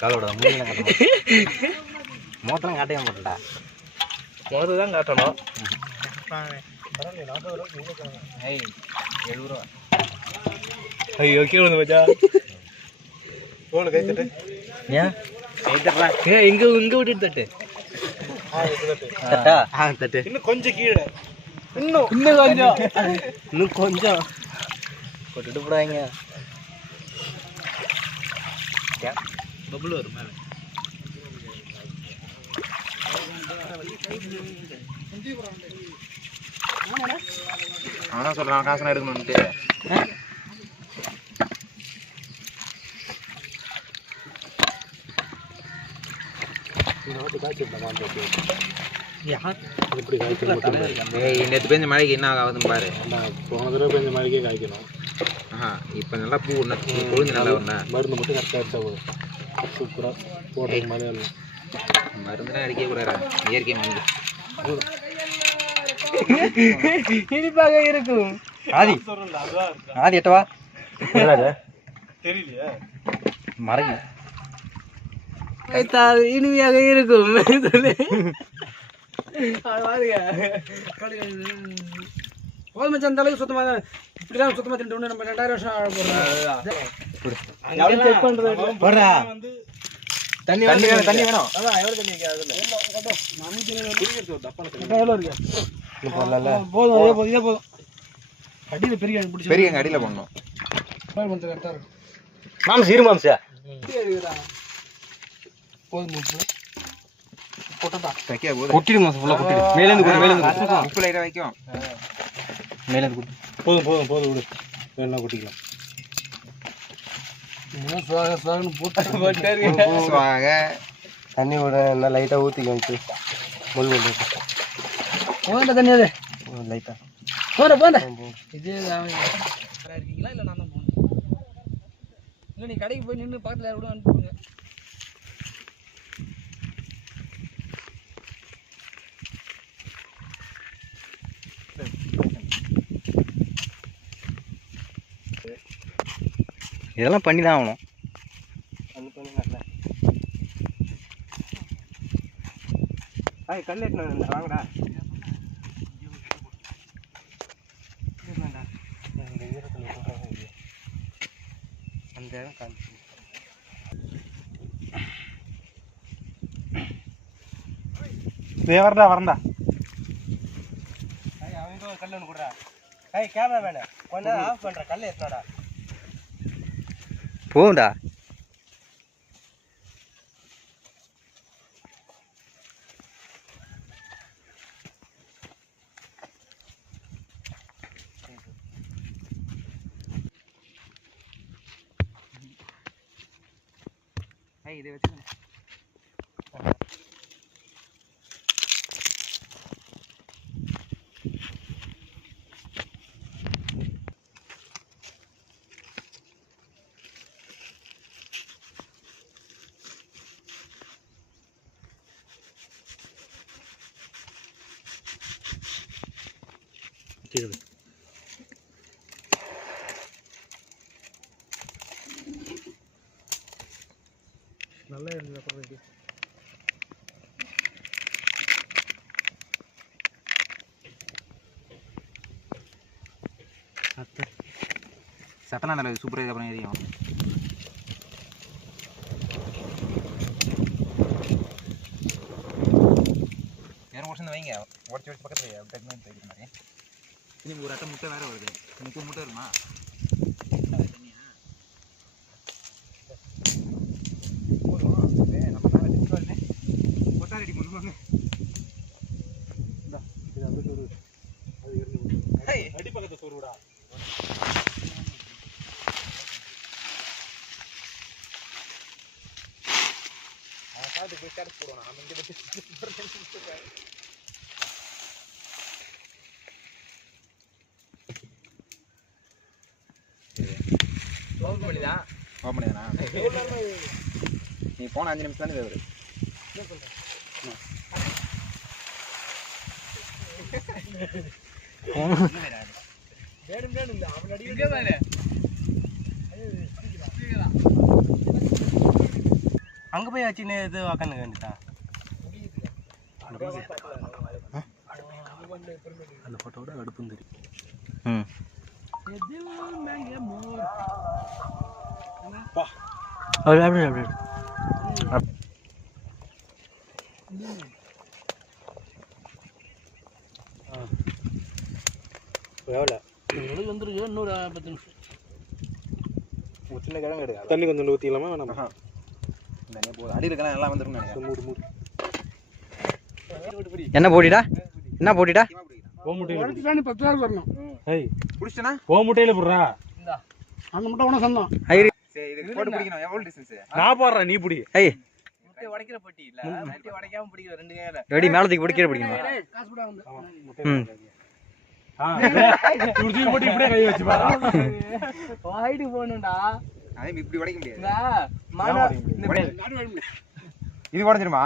காலோட மூணு காட்டணும். மோட்டரும் காட்டவே மாட்டேன்டா. மோட்டர் தான் காட்டணும். ஏய் 70 ரூபா. ஐயோ கீழே வந்து மச்சா. போன கை தட்டு. ஏன் கை தட்டறா? இங்க விட்டு தட்டு. தட்டா? தட்டு. இன்னும் கொஞ்சம் கீழே. இன்னும் கொஞ்சம். போட்டுட்டு போடாங்க. பபுள் வரும் மேல. அவனா சொல்றான் காசு எடுக்கணும்ட்டு. நேற்று பெஞ்ச மழைக்கு என்ன ஆகுதுன்னு பாரு. போன தடவை பெஞ்ச மழைக்கே காய்க்கணும். இப்போ நல்லா பூ கொழுந்து நல்லா ஒண்ணா மருந்து மட்டும் கரெக்டாக அடிச்சா போதும். சூப்பராக போட்டு மழையால் மருந்துலாம் அடிக்க கூடாது. இயற்கை மருந்து இனிப்பாக இருக்கும். ஆதி ஆதி எட்டவா தெரியலையா மறைங்க இனிமையாக இருக்கும். போதும் அந்த அளவுக்கு சுத்தமாக இப்படிதான் சுத்தமாக தின்னு நம்ம 2000 வருஷம் தண்ணி வேணும். தண்ணி வேணும். அதான் எவ்வளோ தண்ணி போதும். இதே போதும். அடியில் பெரிய பெரிய அடியில் போடணும். கரெக்டாக இருக்கும். மாம்சம் இரு மாம்சா போதும். கொட்டிடு மாசம் ஃபுல்லாக கொட்டிடு. மேலேருந்து உப்பு லைட்டாக வைக்கும். மேலேருந்து கொட்டு. போதும் விடு. வேணா கொட்டிக்கலாம். தண்ணி விட நல்லா லைட்டாக ஊற்றிக்க வந்து முள் போத தண்ணி அது லைட்டாக போத இது இருக்கீங்களா இல்லை நான் தான் போகணும்? இல்லை நீ கடைக்கு போய் நின்று பக்கத்தில் கூட அனுப்பிடுங்க. இதெல்லாம் பண்ணி தான் ஆகணும். கல் எட்டு வாங்கடா. அந்த வரண்டா. அவங்க கல் ஒன்று கொடுறா. கேமரா வேணும். கொஞ்ச நேரம் ஆஃப் பண்ணுற கல் எத்தனாடா போகும்டா. இதை வச்சு நல்லா இருந்தது. அப்புறம் சத்தலாம் நல்லா சூப்பராக அப்புறம் எரியும். யாரும் உடச்சு வைங்க. உடச்சி வச்சு பக்கத்தில் டெக்னாலஜி தைக்கிற மாதிரி. இன்னும் ஒரு அட்டை முட்டை வேறு வருது. 30 முட்டை வருமா? அடி பக்கத்தை சொருடா. நீ போன 5 நிமிஷம் தானே வருது. வேணும் அவன் அடி அங்கே போய் வச்சுன்னு இது உக்காந்துக்க வேண்டியதா அந்த ஃபோட்டோட அடுப்பும் தெரியும். ம் அப்படி அப்படி அப்படி எவ்வளோ வந்துருக்கு இன்னொரு 10 நிமிஷம். சின்ன கிழங்கு எடுக்க தண்ணி கொஞ்சம் ஊற்றிக்கலாமா வேணாமா? போதும் அடி இருக்கலாம் எல்லாம் வந்துடும். மூடு மூடு. என்ன போட்டிடா என்ன போட்டிடா ஓ முட்டையில் 10 ரூபா வரணும். ஏய் பிடிச்சனா ஓ முட்டையில் போடுறா. அந்த முட்டை உன சொந்தம். சரி இது போட்டு பிடிக்கணும். எவ்வளவு டிஸ்டன்ஸ் நான் போடுறேன் நீ பிடி. ஏய் முட்டை உடைக்கிற பட்டி இல்ல, முட்டை உடைக்காம பிடிக்கிற 2 கையில. ரெடி மேலத்துக்கு பிடிக்கிற பிடிக்கணும். காசு போடா வந்து. ம் இப்படி போட்டு இப்படியே கை வச்சு பாரு. வாய்டு போணும்டா. அதே இப்படி உடைக்க முடியாது. இந்த மாடா இது உடைஞ்சிருமா?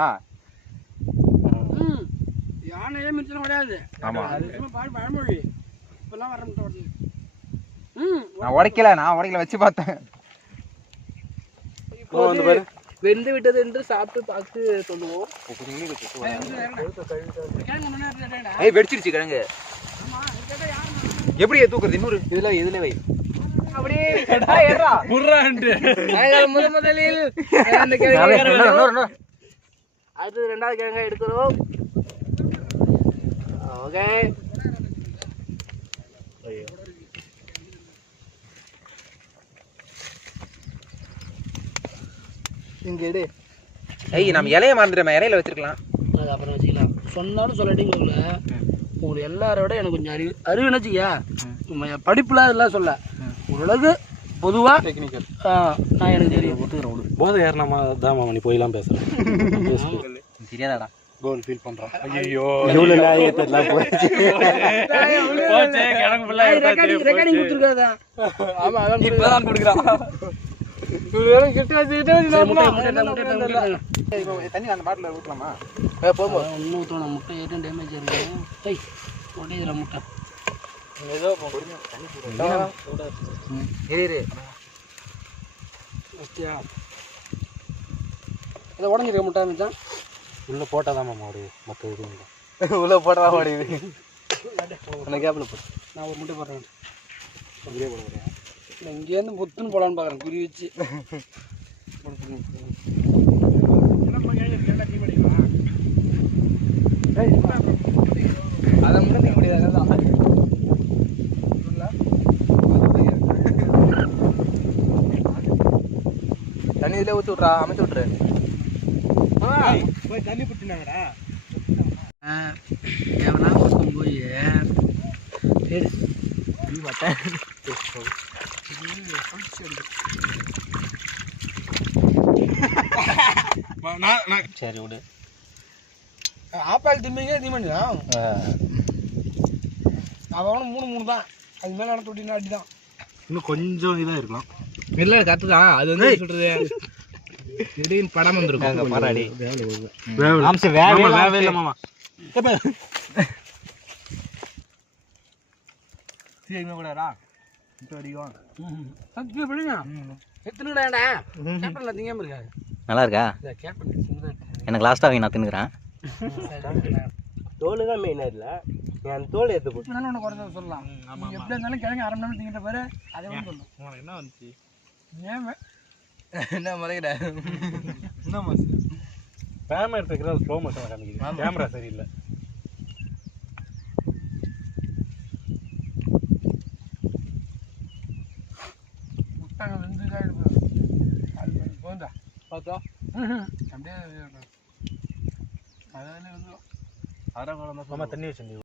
யானையே மிச்சம் கிடையாது. ஆமா சும்மா பாடு பழமொழி. இப்பெல்லாம் வர முட்டை உடைச்சு. நான் உடைக்கல வச்சு பார்த்தேன். வெந்து விட்டது என்று சாப்பிட்டு பார்த்து சொல்லுவோம். ஏய் வெடிச்சிருச்சு கிழங்கு. எப்படி தூக்குறது? இன்னொரு இதுல வை. அப்படியே ஏறா புர்றாண்டு. முதலில் அந்த கிழங்கு அடுத்து 2வது கிழங்கு எடுக்கிறோம். ஓகே இங்க எடு. ஏய் நம்ம இலைய மறந்துட்டோம். இலையில வச்சிருக்கலாம். அது அப்புறம் வச்சுக்கலாம். சொன்னாலும் சொல்லாட்டிங்க உங்களுக்கு எல்லாரை விட எனக்கு கொஞ்சம் அறிவுன்னு வச்சுக்கியா. படிப்புல அதெல்லாம் சொல்ல ஓரளவுக்கு பொதுவாக டெக்னிக்கல் நான் எனக்கு தெரியும். ஒத்துக்கிறேன். போதை ஏறினாமா தான் மாமா நீ போயெல்லாம் பேசுகிறேன். தெரியாதாடா கோல் ஃபீல் பண்ணுறான். ஐயோ இவ்வளோ நாயத்தெல்லாம் போச்சு. கிழங்கு ஃபுல்லாக ரெக்கார்டிங் கொடுத்துருக்காதா? ஆமாம் அதான் இப்போதான் கொடுக்குறான். தண்ணி அந்த பாட்டில் ஊற்றலாமா? இன்னும் ஊற்றணும். முட்டை ஏற்றும் டேமேஜ் இருக்கு. டேய் உடையதில்ல முட்டை. ஏதோ இதை உடஞ்சிருக்க முட்டை மிச்சான். உள்ளே போட்டால் தான் மாமா ஒரு மற்ற இது இல்லை. உள்ள போட்டா மாட்டேங்குது. அந்த கேப்பில் போட்டு நான் ஒரு முட்டை போடுறேன். அப்படியே போட போகிறேன். இங்கேருந்து புத்துன்னு போடலான்னு பார்க்குறேன் குறி வச்சு. அதை முடிக்க முடியாது. தண்ணி இதில் ஊற்றி விட்றா. அமைச்சு விட்ரு. போய் தண்ணி பிடிச்சினாங்கடா. எவனா ஒருத்தன் போய் சரி விடு. ஆப்பாள் திம்பிங்க தீமண்டியா அவனும் 3 தான். அது மேலே இடம் தொட்டினா அடி தான். இன்னும் கொஞ்சம் இதாக இருக்கலாம். இல்லை கற்று தான். அது வந்து சொல்கிறது திடீர்னு படம் வந்துருக்கும். மராடி வேவே இல்லை மாமா. கூடாடா அடிக்கும். சத்தியம் பிடிங்க. எத்தனைடாடா கேப்டன்ல திங்காம இருக்காது. நல்லா இருக்கா? கேப்டன் எனக்கு லாஸ்ட்டாக வாங்கி நான் தின்னுக்கிறேன். தோல் தான் மெயினாக இல்லை. அந்த தோல் எடுத்து போட்டு ஒன்று குறைஞ்ச சொல்லலாம். எப்படி இருந்தாலும் கிழங்கு 1/2 மணி நேரம் திங்கிட்ட பாரு. அதே ஒன்று சொல்லணும். என்ன வந்துச்சு? ஏன் என்ன முறையிட என்ன மாசு கேமரா எடுத்துக்கிறது ஸ்லோ மோஷன் காமிக்குது. கேமரா சரியில்லை. முட்டாங்க 2 காய் எடுப்போம். அது போந்தா பார்த்தா அப்படியே அதாலே வந்து அரை குழந்தை தண்ணி வச்சு